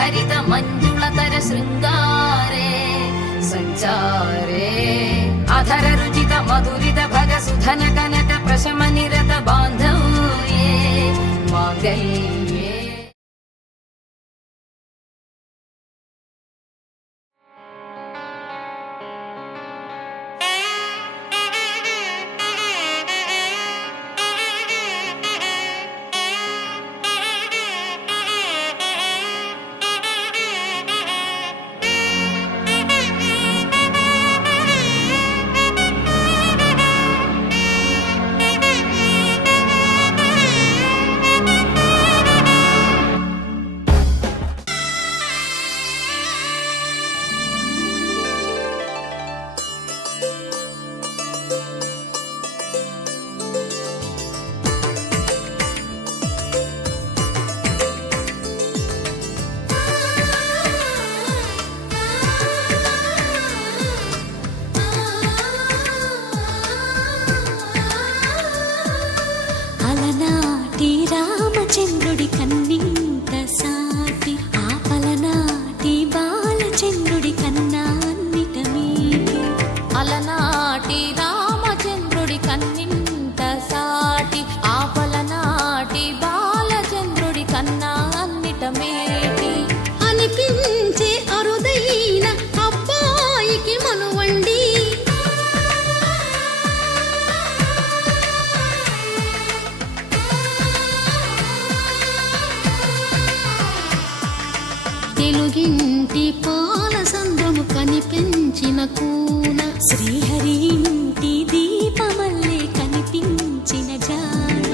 भरित मञ्जुलतर शृङ्गारे सञ्चारे अधर रुचित मधुरित भग सुधन कनक प्रशम निरत बान्धव्ये माङ्गल्ये। రామచంద్రుడి కన్నింత సాటి ఆపలనాటి బాలచంద్రుడి కన్నా అన్నిట మీటి అలనాటి రామచంద్రుడి కన్నింత సాటి ఆపలనాటి బాలచంద్రుడి కన్నా అన్నిట మేటి అనిపించే అరుదైన అబ్బాయికి మనువండి తెలుగింటి పాల సంద్రము కనిపించిన కూన శ్రీహరి ఇంటి దీపమల్లే కనిపించిన జాన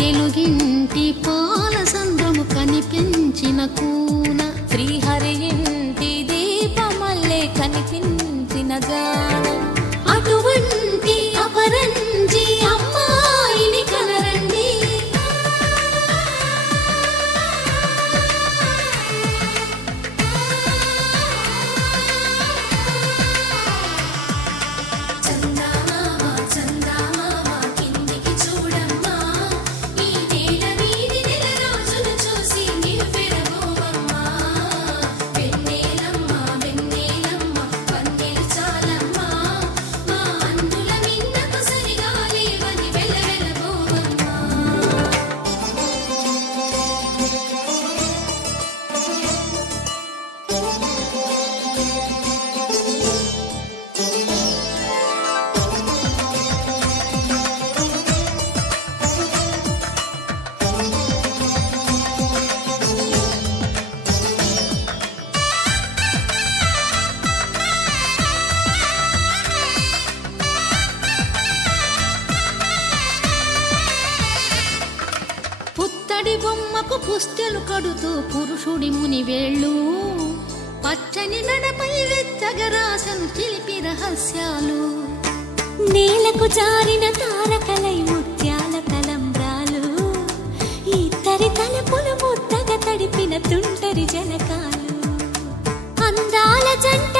తెలుగింటి పాల సంద్రము కనిపించిన కూన శ్రీహరి ఇంటి దీపమల్లే కనిపించిన జాన అటువంటి అపరంజి అమ్మాయిని కనరండి పుత్తడి బొమ్మకు పుస్తెలు కడుతూ పురుషుడి ముని వేళ్ళు పచ్చని నడపై వెచ్చగరాసను చిలిపి రహస్యాలు నేలకు జారిన తారకలై ముత్యాల తలంబ్రాలు ఇద్దరి తలపులు ముద్దగా తడిపిన తుంటరి జలకాలు అందాల జంట